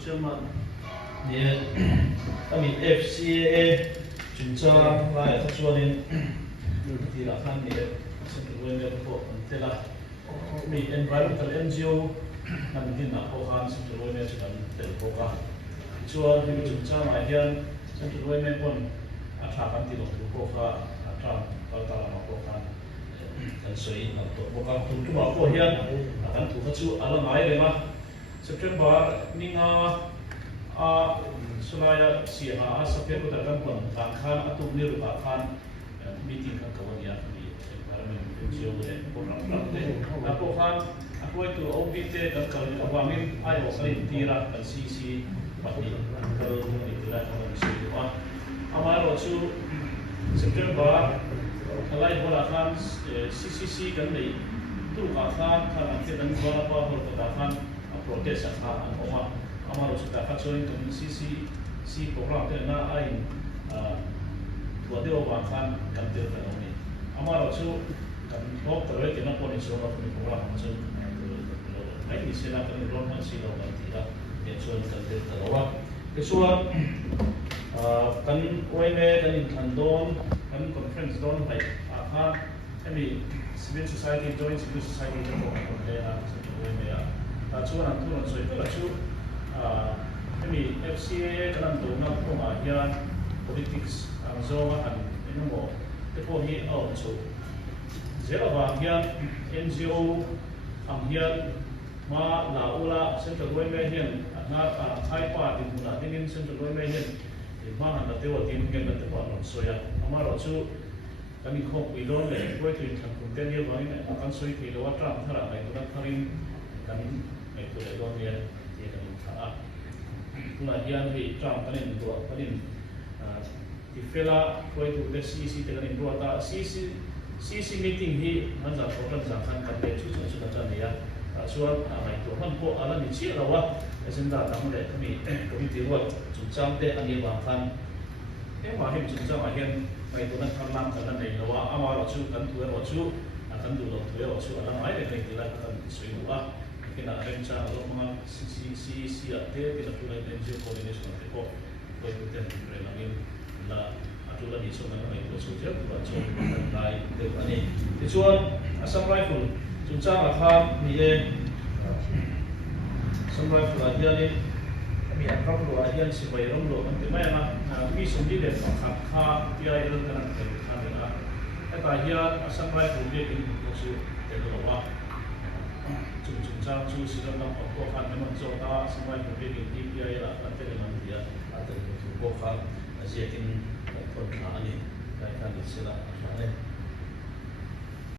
Chairman ni kami FCAA junca lai tasuanin di lahan ni sebenarnya untuk antela mi environmental NGO nan din na kohan sebenarnya sedang terbuka. Cuaca di junca mahian sebenarnya pun akan tidak terbuka akan kalau kohan dan soi untuk bukan untuk apa hian akan tu alam air lemah September ninga sulaya siha sampai pada kampung tangkan atau niru akan meeting kan kawan ya di environment NGO dan program deh. Aku kan aku itu OBT kan kalau awamin ayo saling tira dan sisi pasti kalau itu lah kalau sisi amar waktu September kalau bola kan CCC kan ni tu akan nanti dan bola apa berkatakan protes akan amar sudah kacauin ke CCC program itu na ain tuan dia akan kantor kalau ni amar waktu kan kau terus kita pun insya program macam lain di sana kan program masih lawan tidak insya kantor kalau kesuat kan OIME kan intandon kan conference don baik akan kami civil society joint civil society itu ada OIME ya. Cuman aturan so itu lalu kami FCA kan dona pemahian politics so kan ini mau tepohi out so zero bagian NGO amhian ma laula central OIME hian na hai pa di mula dingin central OIME hian ma anda tewa din gen na tepa so ya amaro chu kami khok wilon le koi tu thang kunten ye bangin akan soi ki lo atram thara ai tu na tharin kami itu legon dia dia kami thara tuna hian hi tram kanin dua kanin di fela koi tu de CC te kanin dua ta CC meeting hi manza program jangkan kan de chu chu ta ya suat ai tu han ko ala ni chi lawa agenda tam le kami committee work cham te ani ba khan ma him cham hian mai tu na tharlam kan nei lawa ama ro chu kan tu ro chu kan du lo tu ro chu ala mai le nei tila kan sui wa kina arrange lo mga CC ate kina tu lai NGO coordination ate ko ko ten re langin la atula ni so na mai ko chu je tu chu lai te ani ti chuan asam rifle chuncha akha ni e asam rifle hian kami akan lo ahian si bayram lo kan mai na mi sumdi le kha PIL kan kan na eta hian asam rifle le in ko su te lo wa chuncha chu siram na ko kan man so ta asam rifle le in PIL la kan te man dia ate ko kha asiatin kon na ani kai kan sila ne